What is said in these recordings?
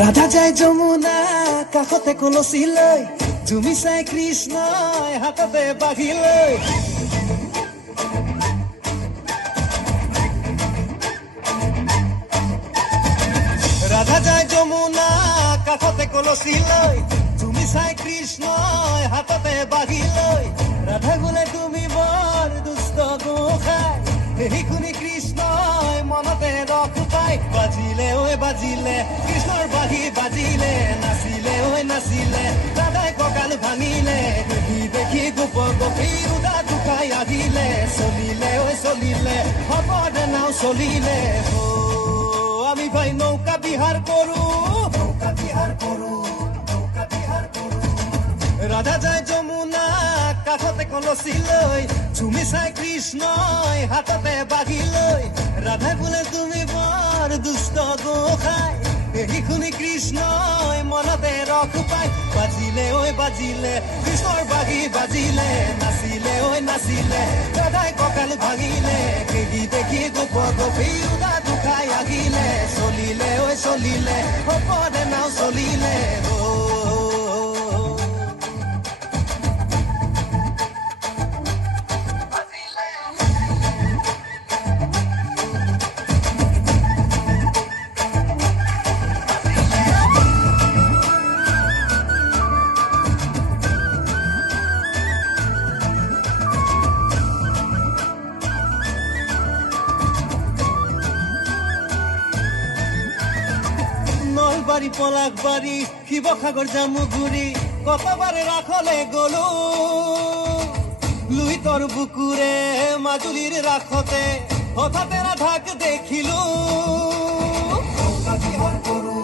রাধা যায় যমুনা কাষতে কলচি লৈ তুমি চাই কৃষ্ণই হাততে বাঘি লৈ রাধা যায় যমুনা কাষতে কলচি লৈ তুমি চাই কৃষ্ণই হাততে বাঘি লৈ রাধা বোলে তুমি বৰ দুষ্ট গোসাঁই সেই শুনি কৃষ্ণই মনতে ৰস পাই বাজিলে ঐ বাজিলে কৃষ্ণৰ বাঘি বাজিলে নাচিলে ঐ নাচিলে ৰাধাই কঁকাল ভাঙিলে দেখি দেখি গোপ গোপী উদা দুখাই আহিলে চলিলে ঐ চলিলে হবদে নাও চলিলে আমি ভাই নৌকা বিহাৰ কৰো নৌকা বিহাৰ কৰো নৌকা বিহাৰ কৰো রাধা যায় যমুনা কাষতে কলচি লৈ তুমি চাই কৃষ্ণই হাততে বাঘি লৈ রাধা বোলে তুমি বৰ দুষ্ট গোসাঁই এই শুনি কৃষ্ণই মনতে ৰস পাই বাজিলে ঐ বাজিলে কৃষ্ণৰ বাঘি বাজিলে নাচিলে ঐ নাচিলে ৰাধাই কঁকাল ভাঙিলে দেখি দেখি গোপ গোপী উদা দুখাই আহিলে চলিলে ঐ চলিলে হবদে নাও চলিলে নলবাৰী পলাশবাৰী শিৱসাগৰ জামুগুৰি কতবাৰে ৰাসলে গলো লুইতৰ বুকুৰে মাজুলীৰ ৰাসতে হঠাতে ৰাধাক দেখিলো নৌকা বিহাৰ কৰো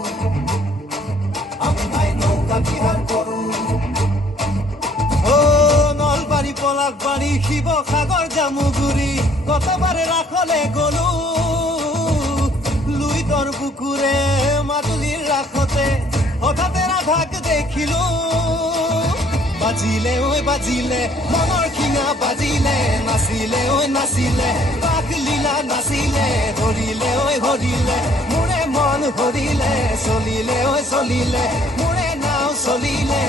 আমি ভাই নৌকা বিহাৰ কৰো নলবাৰী পলাশবাৰী শিৱসাগৰ জামুগুৰি কতবাৰে ৰাসলে গলো লুইতৰ বুকুৰে মাজুলীৰ ৰাসতে হঠাতে ৰাধাক দেখিলো বাজিলে ঐ বাজিলে মনৰ শিঙা বাজিলে নাচিলে ঐ নাচিলে বাঘ লীলা নাচিলে হৰিলে ঐ হৰিলে মোৰে মন হৰিলে চলিলে ঐ চলিলে মোৰে নাও চলিলে